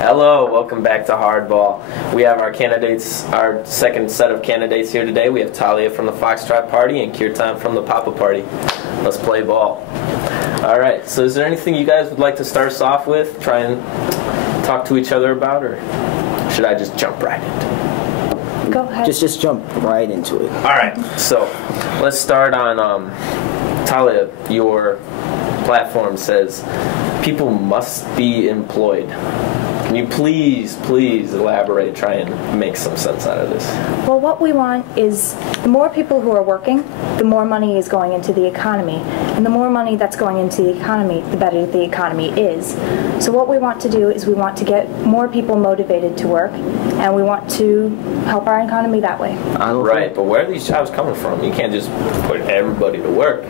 Hello, welcome back to Hardball. We have our candidates, our second set of candidates here today. We have Talia from the Foxtrot party and Kirtan from the Papa party. Let's play ball. Alright, so is there anything you guys would like to start us off with? Try and talk to each other about, or should I just jump right into it? Go ahead. Just jump right into it. Alright, so let's start on Talia. Your platform says people must be employed. Can you please elaborate, try and make some sense out of this? Well, what we want is the more people who are working, the more money is going into the economy. And the more money that's going into the economy, the better the economy is. So what we want to do is we want to get more people motivated to work, and we want to help our economy that way. Right, but where are these jobs coming from? You can't just put everybody to work.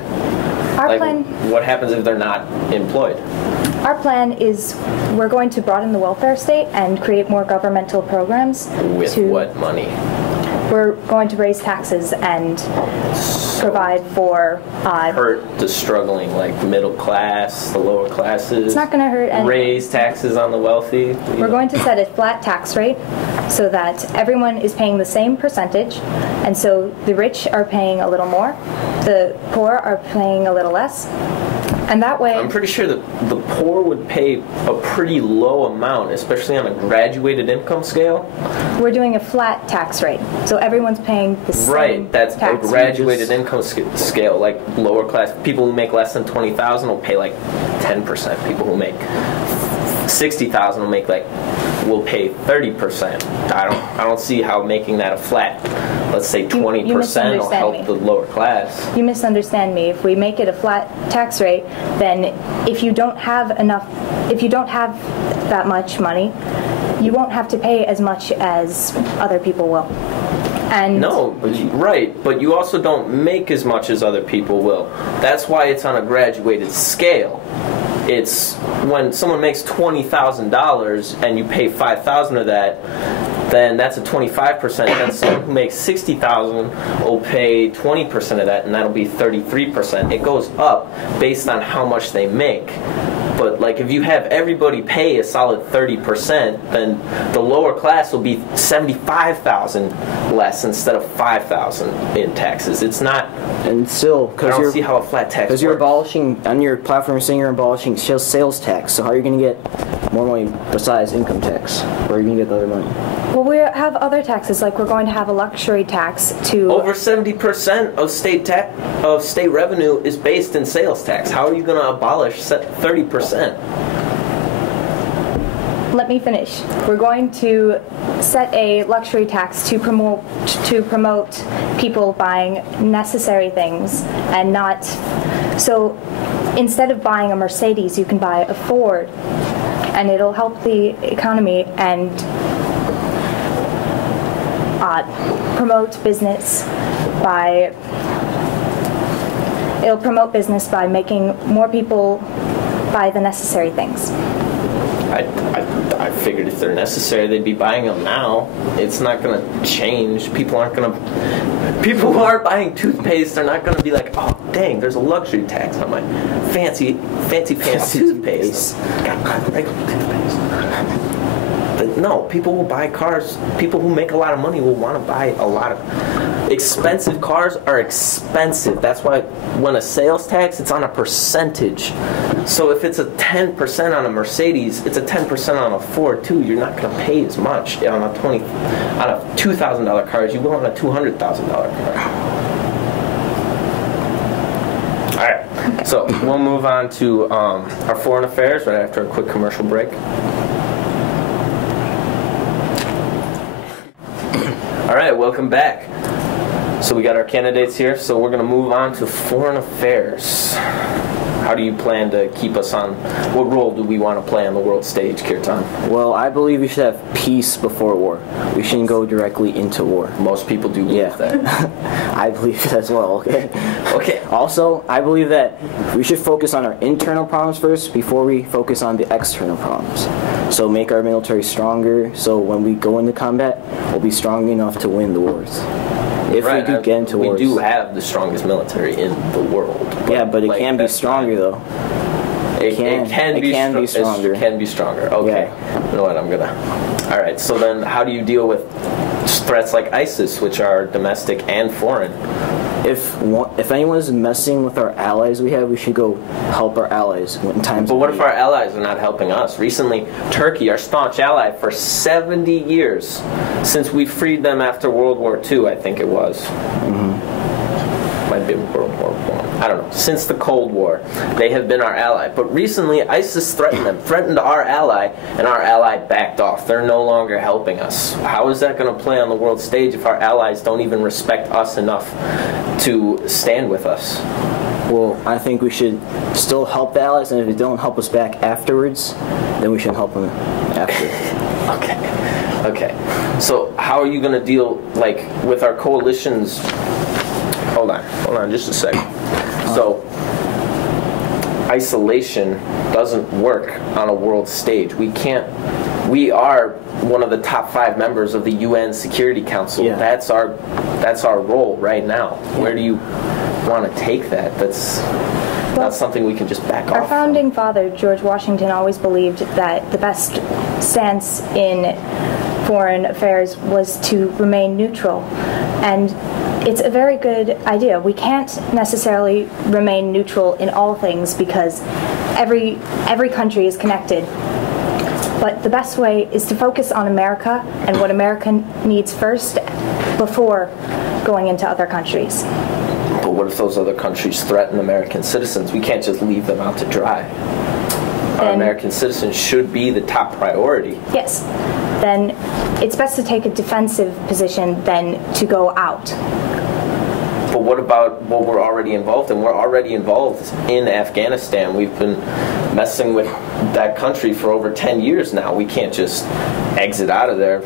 Our plan... What happens if they're not employed? Our plan is we're going to broaden the welfare state and create more governmental programs. With what money? We're going to raise taxes and provide for... hurt the struggling, like middle class, the lower classes. It's not going to hurt anyone. Raise taxes on the wealthy. We're going to set a flat tax rate so that everyone is paying the same percentage, and so the rich are paying a little more, the poor are paying a little less. And that way... I'm pretty sure that the poor would pay a pretty low amount, especially on a graduated income scale. We're doing a flat tax rate, so everyone's paying the same Right, that's tax a graduated income scale, like lower class. People who make less than $20,000 will pay like 10%. People who make $60,000 will pay 30%. I don't see how making that a flat, let's say 20%, will help the lower class. You misunderstand me. If we make it a flat tax rate, then if you don't have that much money, you won't have to pay as much as other people will. And no, but you also don't make as much as other people will. That's why it's on a graduated scale. It's when someone makes $20,000 and you pay $5,000 of that, then that's a 25%. Then someone who makes $60,000 will pay 20% of that, and that'll be 33%. It goes up based on how much they make. But like if you have everybody pay a solid 30%, then the lower class will be $75,000 less instead of $5,000 in taxes. It's not. And still, I don't see how a flat tax works. Because you're abolishing, on your platform, you're saying you're abolishing sales tax. So how are you going to get more money besides income tax? Where are you going to get the other money? Well, we have other taxes, like we're going to have a luxury tax to... Over 70% of state revenue is based in sales tax. How are you going to abolish 30%? Let me finish. We're going to set a luxury tax to promote people buying necessary things and not... So instead of buying a Mercedes, you can buy a Ford, and it'll help the economy and promote business by... It'll promote business by making more people buy the necessary things. I figured if they're necessary, they'd be buying them now. It's not going to change. People who aren't buying toothpaste are not going to be like, oh, dang, there's a luxury tax on my fancy pants toothpaste. Got to buy regular toothpaste. But no, people will buy cars. People who make a lot of money will want to buy a lot of... Expensive cars are expensive. That's why when a sales tax, it's on a percentage. So if it's a 10% on a Mercedes, it's a 10% on a Ford too. You're not going to pay as much on a $2,000 car as you will on a $200,000 car. Alright, so we'll move on to our foreign affairs right after a quick commercial break. Alright, welcome back. So we got our candidates here, so we're going to move on to foreign affairs. How do you plan to keep us on? What role do we want to play on the world stage, Kirtan? Well, I believe we should have peace before war. We shouldn't go directly into war. Most people do believe that. I believe that as well, okay? Okay. Also, I believe that we should focus on our internal problems first before we focus on the external problems. So make our military stronger, so when we go into combat, we'll be strong enough to win the wars. If we do get into wars. We do have the strongest military in the world. Yeah, but it can be stronger though. It can be stronger. It can be stronger. Okay. Yeah. You know what? All right. So then, how do you deal with threats like ISIS, which are domestic and foreign? If anyone's messing with our allies we have, we should go help our allies in times. But what if our allies are not helping us? Recently, Turkey, our staunch ally, for 70 years, since we freed them after World War II, I think it was. Might be World War I. I don't know. Since the Cold War, they have been our ally. But recently, ISIS threatened them, threatened our ally, and our ally backed off. They're no longer helping us. How is that going to play on the world stage if our allies don't even respect us enough to stand with us? Well, I think we should still help the allies, and if they don't help us back afterwards, then we should help them after. Okay. So how are you going to deal, like, with our coalitions? Hold on just a second. So isolation doesn't work on a world stage. We are one of the top 5 members of the UN Security Council. Yeah. That's our role right now. Where do you want to take that? That's not something we can just back off. Our founding father, George Washington, always believed that the best stance in foreign affairs was to remain neutral. And it's a very good idea. We can't necessarily remain neutral in all things because every country is connected. But the best way is to focus on America and what America needs first before going into other countries. But what if those other countries threaten American citizens? We can't just leave them out to dry. Our American citizens should be the top priority. Yes. Then it's best to take a defensive position than to go out. But what about what we're already involved in? We're already involved in Afghanistan. We've been messing with that country for over 10 years now. We can't just exit out of there.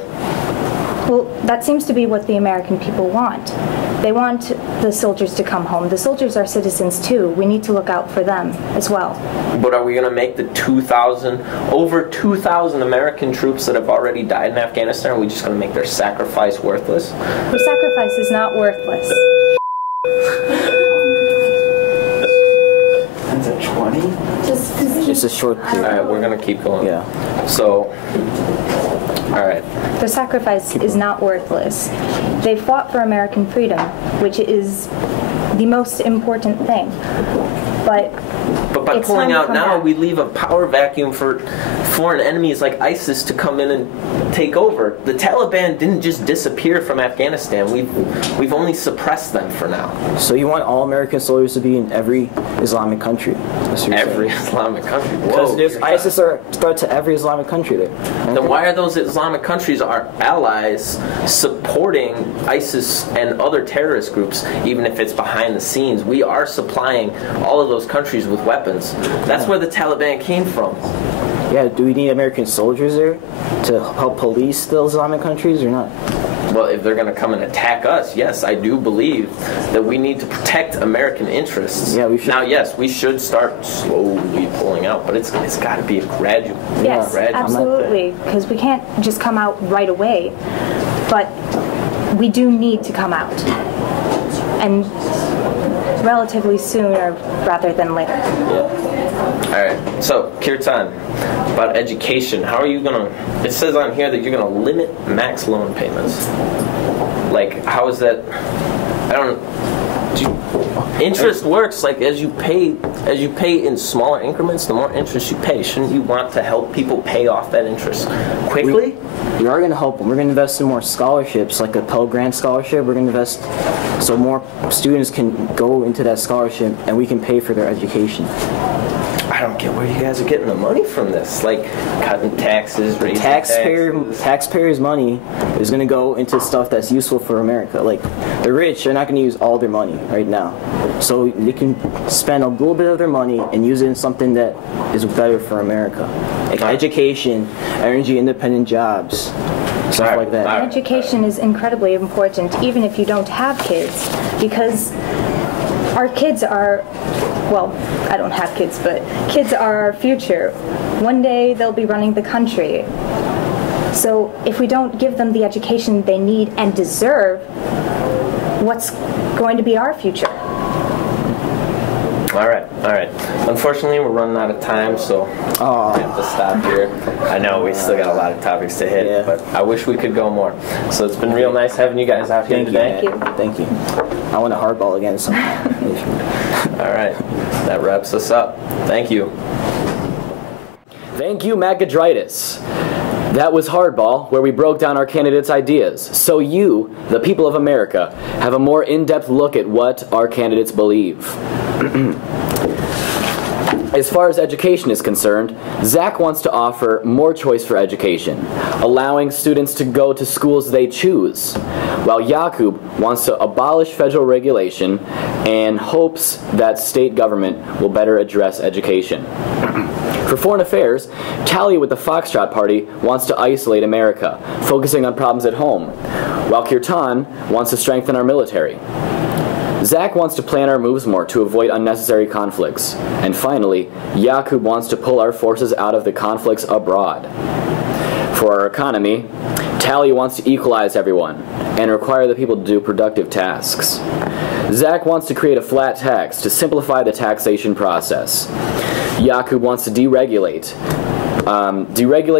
Well, that seems to be what the American people want. They want the soldiers to come home. The soldiers are citizens too. We need to look out for them as well. But are we going to make the over 2,000 American troops that have already died in Afghanistan, are we just going to make their sacrifice worthless? Their sacrifice is not worthless. That's a 20? Just a short period. All right, we're going to keep going. Yeah. So, all right. Their sacrifice is not worthless. They fought for American freedom, which is the most important thing. But by pulling out now, we leave a power vacuum for foreign enemies like ISIS to come in and take over. The Taliban didn't just disappear from Afghanistan. We've only suppressed them for now. So you want all American soldiers to be in every Islamic country? Every Islamic country? Because there's ISIS are a threat to every Islamic country there. Then why are those Islamic countries, our allies, supporting ISIS and other terrorist groups, even if it's behind the scenes? We are supplying all of those countries with weapons. That's where the Taliban came from. Yeah, do we need American soldiers there to help police the Islamic countries or not? Well, if they're going to come and attack us, yes, I do believe that we need to protect American interests. Yeah, we should. Now, yes, we should start slowly pulling out, but it's got to be a gradual. yes, gradual. absolutely, because we can't just come out right away. But we do need to come out, and relatively sooner rather than later. Yeah. All right. So, Kirtan, about education, how are you going to... It says on here that you're going to limit max loan payments. Like, how is that... I don't... Interest works like as you pay in smaller increments, the more interest you pay. Shouldn't you want to help people pay off that interest quickly? We are going to help them. We're going to invest in more scholarships, like a Pell Grant scholarship. We're going to invest so more students can go into that scholarship and we can pay for their education. I don't get where you guys are getting the money from this. Like cutting taxes, raising taxes. Taxpayers' money is going to go into stuff that's useful for America. Like the rich are not going to use all their money right now. So they can spend a little bit of their money and use it in something that is better for America. Like education, energy independent jobs, stuff like that. Education is incredibly important, even if you don't have kids, because our kids are, well, I don't have kids, but kids are our future. One day they'll be running the country. So if we don't give them the education they need and deserve, what's going to be our future? All right. Unfortunately, we're running out of time, so I have to stop here. I know we still got a lot of topics to hit, but I wish we could go more. So it's been real nice having you guys out here today. Thank you. I want to hardball again sometime. All right. That wraps us up. Thank you. Thank you, Magadritis. That was Hardball, where we broke down our candidates' ideas, so you, the people of America, have a more in-depth look at what our candidates believe. As far as education is concerned, Zach wants to offer more choice for education, allowing students to go to schools they choose, while Jakub wants to abolish federal regulation and hopes that state government will better address education. For foreign affairs, Talia with the Foxtrot Party wants to isolate America, focusing on problems at home, while Kirtan wants to strengthen our military. Zach wants to plan our moves more to avoid unnecessary conflicts. And finally, Jakub wants to pull our forces out of the conflicts abroad. For our economy, Talia wants to equalize everyone and require the people to do productive tasks. Zach wants to create a flat tax to simplify the taxation process. Jakub wants to deregulate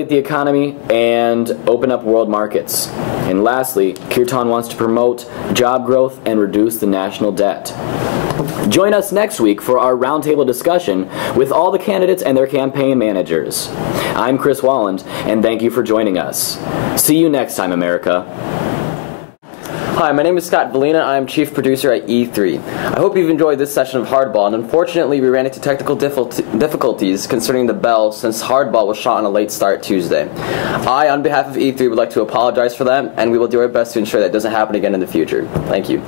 the economy and open up world markets. And lastly, Kirtan wants to promote job growth and reduce the national debt. Join us next week for our roundtable discussion with all the candidates and their campaign managers. I'm Chris Walland, and thank you for joining us. See you next time, America. Hi, my name is Scott Valina. I'm chief producer at E3. I hope you've enjoyed this session of Hardball, and unfortunately we ran into technical difficulties concerning the bell since Hardball was shot on a late start Tuesday. I, on behalf of E3, would like to apologize for that, and we will do our best to ensure that doesn't happen again in the future. Thank you.